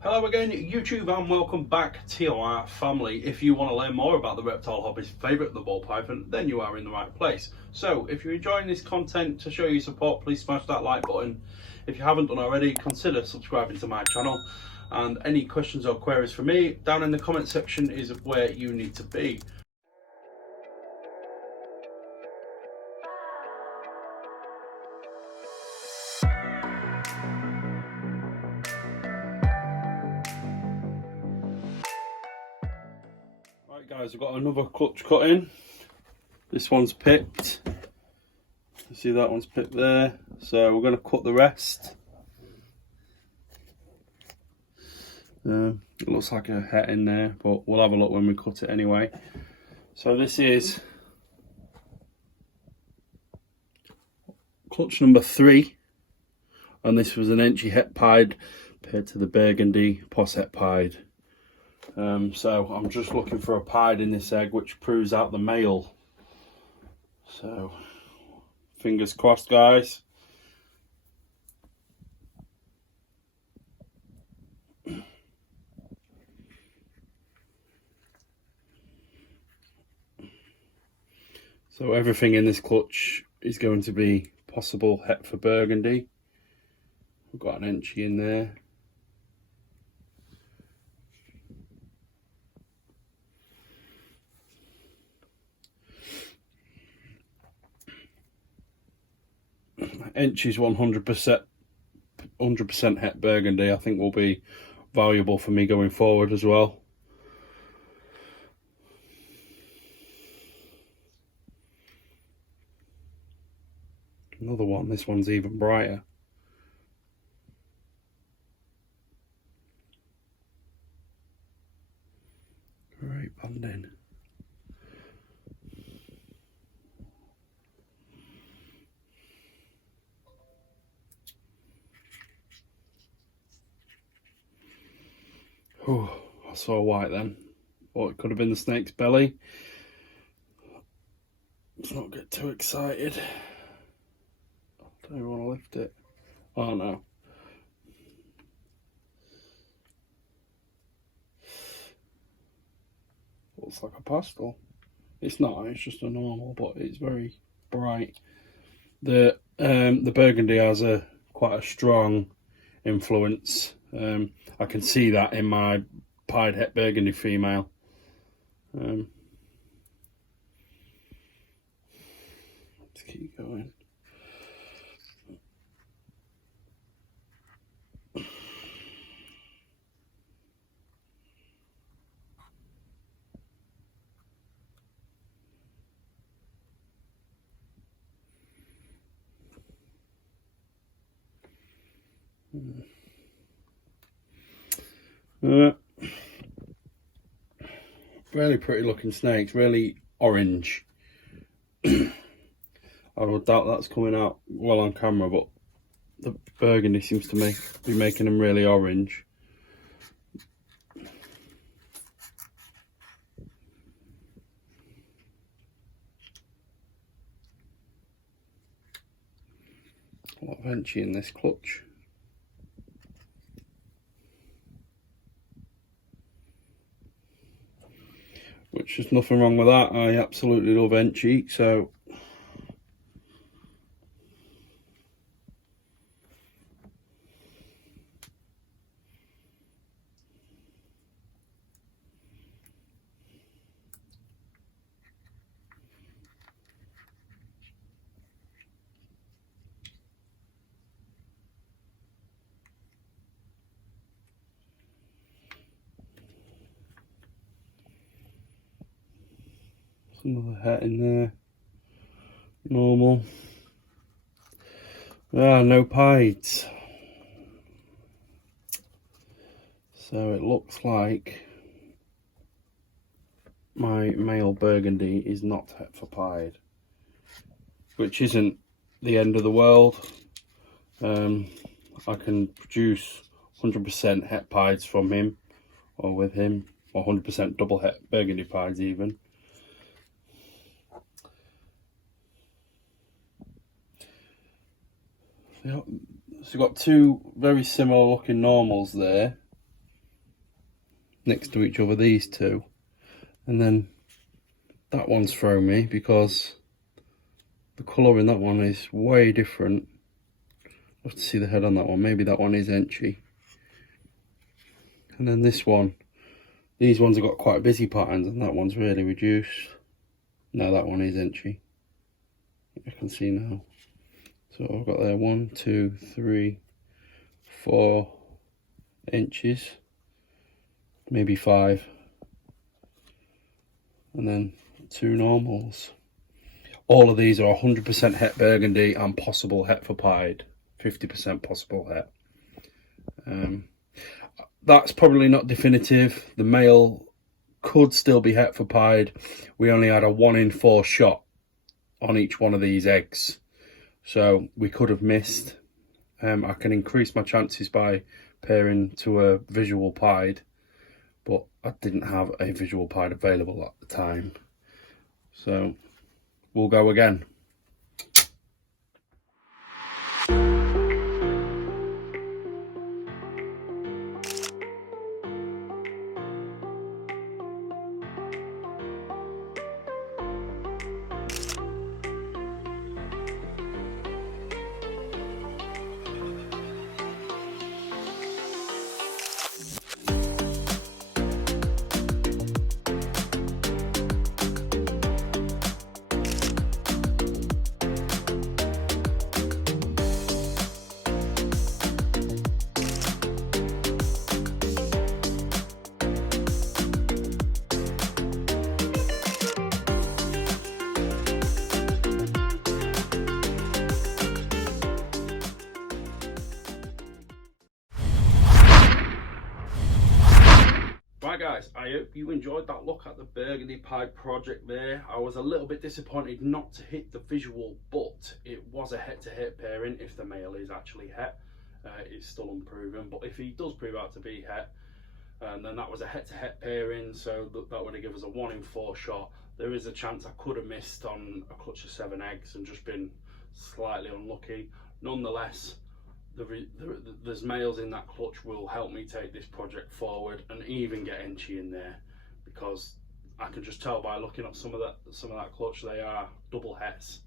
Hello again YouTube and welcome back to our family. If you want to learn more about the reptile hobby's favourite, the ball python, then you are in the right place. So if you're enjoying this content, to show your support, please smash that like button. If you haven't done already, consider subscribing to my channel, and any questions or queries for me down in the comment section is where you need to be. Right guys, we've got another clutch cut in. This one's pipped. You see that one's pipped there. So we're going to cut the rest. It looks like a het in there, but we'll have a look when we cut it anyway. So this is clutch number 3, and this was an Enchy het pied paired to the Burgundy Poss het pied. So I'm just looking for a pied in this egg which proves out the male. So fingers crossed, guys. So everything in this clutch is going to be possible het for Burgundy. We've got an Enchy in there. Enchy's 100% het Burgundy. I think will be valuable for me going forward as well. Another one, this one's even brighter. Great banding. Oh, I saw white then. Well, it could have been the snake's belly. Let's not get too excited. Don't even want to lift it. Oh no. Looks like a pastel. It's not, it's just a normal, but it's very bright. The Burgundy has quite a strong influence. I can see that in my pied het Burgundy female. Let's keep going. Really pretty looking snakes, really orange. I would doubt that's coming out well on camera, but the Burgundy seems to be making them really orange. A lot of Enchy in this clutch. Which is nothing wrong with that. I absolutely love Enchy, so another het in there. Normal. No pieds. So it looks like my male Burgundy is not het for pied, which isn't the end of the world. I can produce 100% het pieds from him, or with him, or 100% double het Burgundy pieds even. So you've got two very similar looking normals there. next to each other, these two, and then that one's thrown me because the colour in that one is way different. I'll have to see the head on that one. Maybe that one is enchy. And then this one, these ones have got quite busy patterns, and that one's really reduced. No, that one is enchy. I can see now. So I've got there 1, 2, 3, 4 inches, maybe 5, and then 2 normals. All of these are 100% het burgundy and possible het for pied, 50% possible het. That's probably not definitive. The male could still be het for pied. We only had a 1 in 4 shot on each one of these eggs, so we could have missed. I can increase my chances by pairing to a visual pied, but I didn't have a visual pied available at the time, so we'll go again. Right guys, I hope you enjoyed that look at the burgundy pied project there. I was a little bit disappointed not to hit the visual, but it was a het to het pairing if the male is actually het. It's still unproven, but if he does prove out to be het, then that was a het to het pairing, so that would have given us a 1 in 4 shot. There is a chance I could have missed on a clutch of 7 eggs and just been slightly unlucky. Nonetheless, there's males in that clutch will help me take this project forward and even get enchy in there, because I can just tell by looking at some of that clutch they are double hets.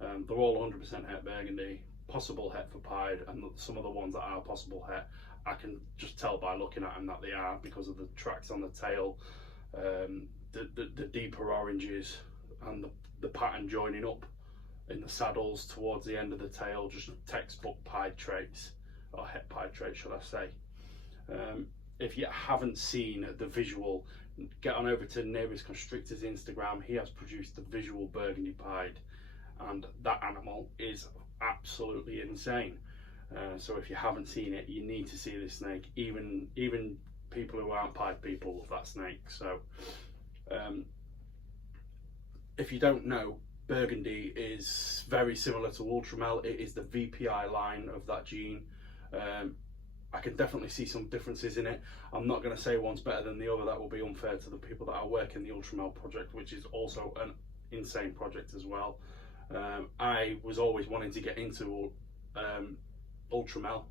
They're all 100% het burgundy, possible het for pied, and some of the ones that are possible het, I can just tell by looking at them that they are, because of the tracks on the tail, the deeper oranges, and the pattern joining up in the saddles towards the end of the tail, just textbook pied traits, or het pied traits should I say. If you haven't seen the visual, get on over to Neighbours Constrictors Instagram. He has produced the visual burgundy pied, and that animal is absolutely insane. So if you haven't seen it, you need to see this snake. Even people who aren't pied people love that snake. So if you don't know, burgundy is very similar to ultramel. It is the VPI line of that gene. I can definitely see some differences in it. I'm not going to say one's better than the other. That will be unfair to the people that are working the ultramel project, which is also an insane project as well. I was always wanting to get into ultramel,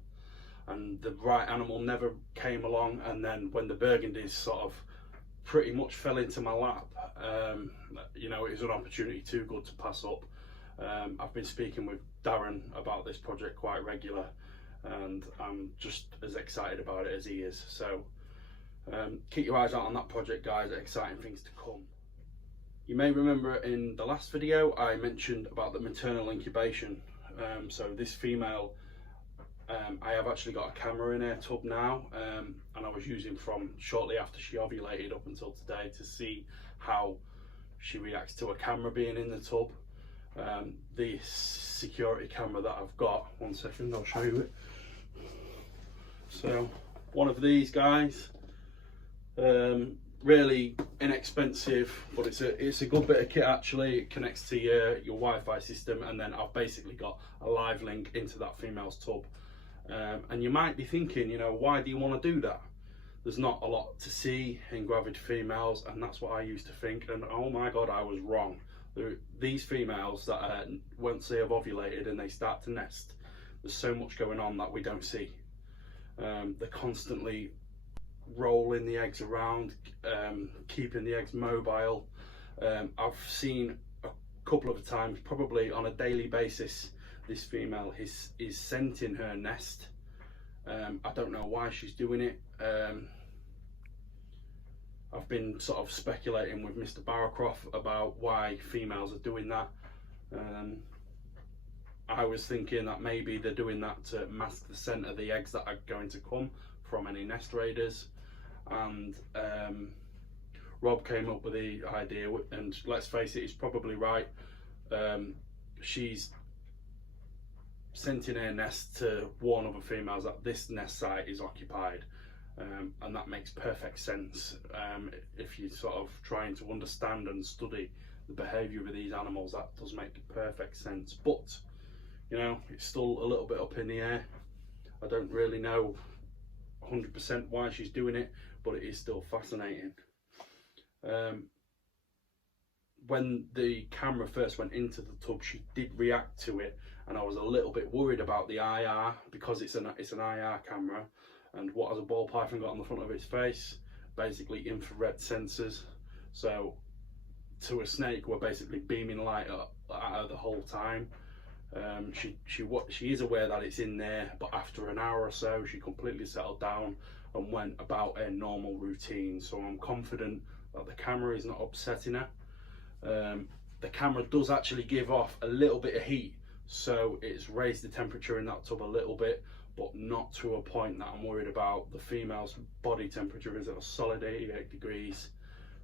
and the right animal never came along, and then when the burgundies sort of pretty much fell into my lap, you know, it was an opportunity too good to pass up. I've been speaking with Darren about this project quite regular, and I'm just as excited about it as he is. So keep your eyes out on that project, guys. Exciting things to come. You may remember in the last video I mentioned about the maternal incubation. So this female, I have actually got a camera in her tub now, and I was using from shortly after she ovulated up until today to see how she reacts to a camera being in the tub. The security camera that I've got, one second, I'll show you it. So one of these guys, really inexpensive, but it's a good bit of kit actually. It connects to your Wi-Fi system, and then I've basically got a live link into that female's tub. And you might be thinking, you know, why do you want to do that? There's not a lot to see in gravid females, and that's what I used to think, and oh my god, I was wrong. These females that once they have ovulated and they start to nest, there's so much going on that we don't see. They're constantly rolling the eggs around, keeping the eggs mobile. I've seen a couple of times, probably on a daily basis, this female is scenting her nest. I don't know why she's doing it. I've been sort of speculating with Mr. Barrowcroft about why females are doing that. I was thinking that maybe they're doing that to mask the scent of the eggs that are going to come from any nest raiders. And Rob came up with the idea, and let's face it, he's probably right. She's scenting her nest to warn other females that this nest site is occupied. And that makes perfect sense if you're sort of trying to understand and study the behaviour of these animals. That does make perfect sense, but you know, it's still a little bit up in the air. I don't really know 100% why she's doing it, but it is still fascinating. When the camera first went into the tub, she did react to it, and I was a little bit worried about the IR, because it's an IR camera. And what has a ball python got on the front of its face? Basically infrared sensors. So to a snake, we're basically beaming light at her the whole time. She is aware that it's in there, but after an hour or so, she completely settled down and went about her normal routine. So I'm confident that the camera is not upsetting her. The camera does actually give off a little bit of heat, so it's raised the temperature in that tub a little bit, but not to a point that I'm worried about. The female's body temperature is at a solid 88 degrees.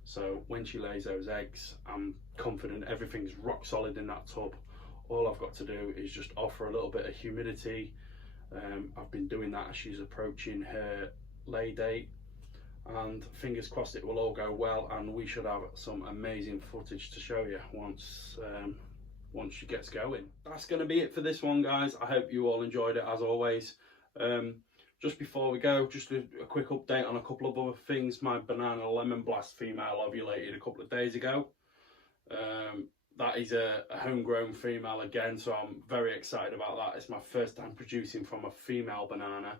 So when she lays those eggs, I'm confident everything's rock solid in that tub. All I've got to do is just offer a little bit of humidity. I've been doing that as she's approaching her lay date, and fingers crossed it will all go well, and we should have some amazing footage to show you once she gets going. That's going to be it for this one, guys. I hope you all enjoyed it as always. Just before we go, just a quick update on a couple of other things. My banana lemon blast female ovulated a couple of days ago. That is a homegrown female again, so I'm very excited about that. It's my first time producing from a female banana,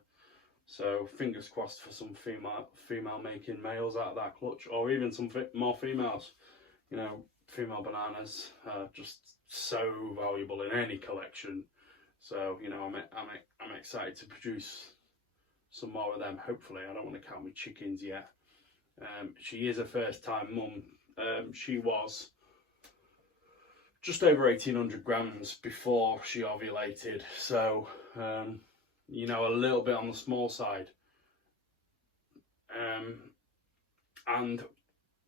so fingers crossed for some female making males out of that clutch, or even some more females. You know, female bananas are just so valuable in any collection. So you know, I'm excited to produce some more of them. Hopefully, I don't want to count my chickens yet. She is a first-time mum. She was just over 1,800 grams before she ovulated, so you know, a little bit on the small side. And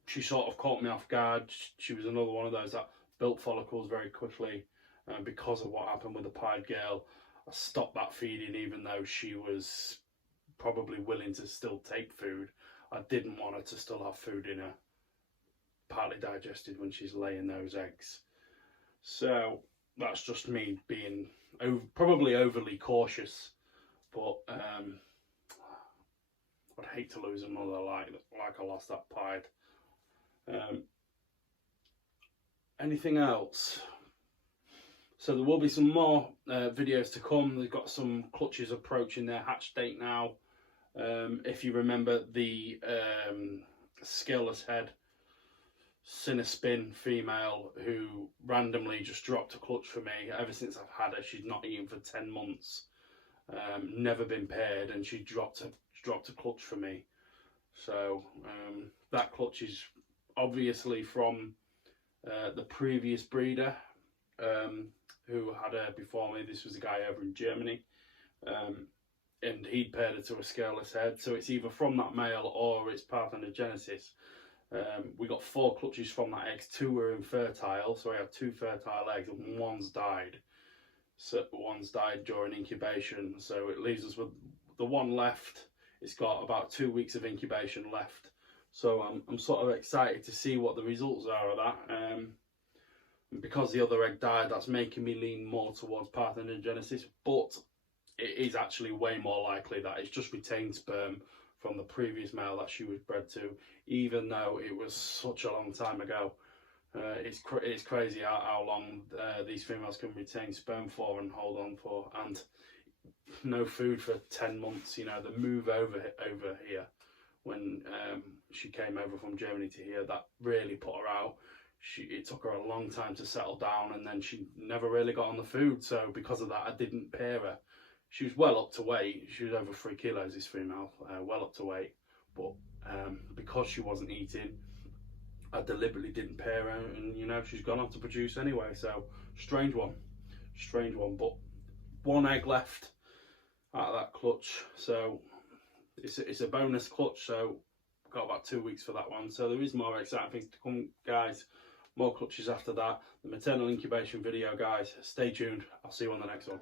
she sort of caught me off guard. She was another one of those that built follicles very quickly, and because of what happened with the pied girl, I stopped that feeding even though she was probably willing to still take food. I didn't want her to still have food in her, partly digested, when she's laying those eggs. So that's just me being probably overly cautious, but I'd hate to lose another like I lost that pied. Anything else? So there will be some more videos to come. They've got some clutches approaching their hatch date now. If you remember the scaleless head Cinnaspin female who randomly just dropped a clutch for me. Ever since I've had her, she's not eaten for 10 months, never been paired, and she dropped a clutch for me. So that clutch is obviously from the previous breeder who had her before me. This was a guy over in Germany, and he'd paired her to a scaleless head, so it's either from that male or it's parthenogenesis. We got 4 clutches from that eggs. 2 were infertile, so I had 2 fertile eggs, and one's died. So one's died during incubation, so it leaves us with the one left. It's got about 2 weeks of incubation left, so I'm sort of excited to see what the results are of that. Because the other egg died, that's making me lean more towards parthenogenesis, but it is actually way more likely that it's just retained sperm from the previous male that she was bred to, even though it was such a long time ago. It's crazy how long these females can retain sperm for and hold on for, and no food for 10 months. You know, the move over here when she came over from Germany to here, that really put her out. It took her a long time to settle down, and then she never really got on the food. So because of that, I didn't pair her. She was well up to weight. She was over 3 kilos, this female, well up to weight. But because she wasn't eating, I deliberately didn't pair her, and you know, she's gone on to produce anyway. So strange one, but 1 egg left out of that clutch. So it's a bonus clutch, so got about 2 weeks for that one. So there is more exciting things to come, guys. More clutches after that. The maternal incubation video, guys. Stay tuned. I'll see you on the next one.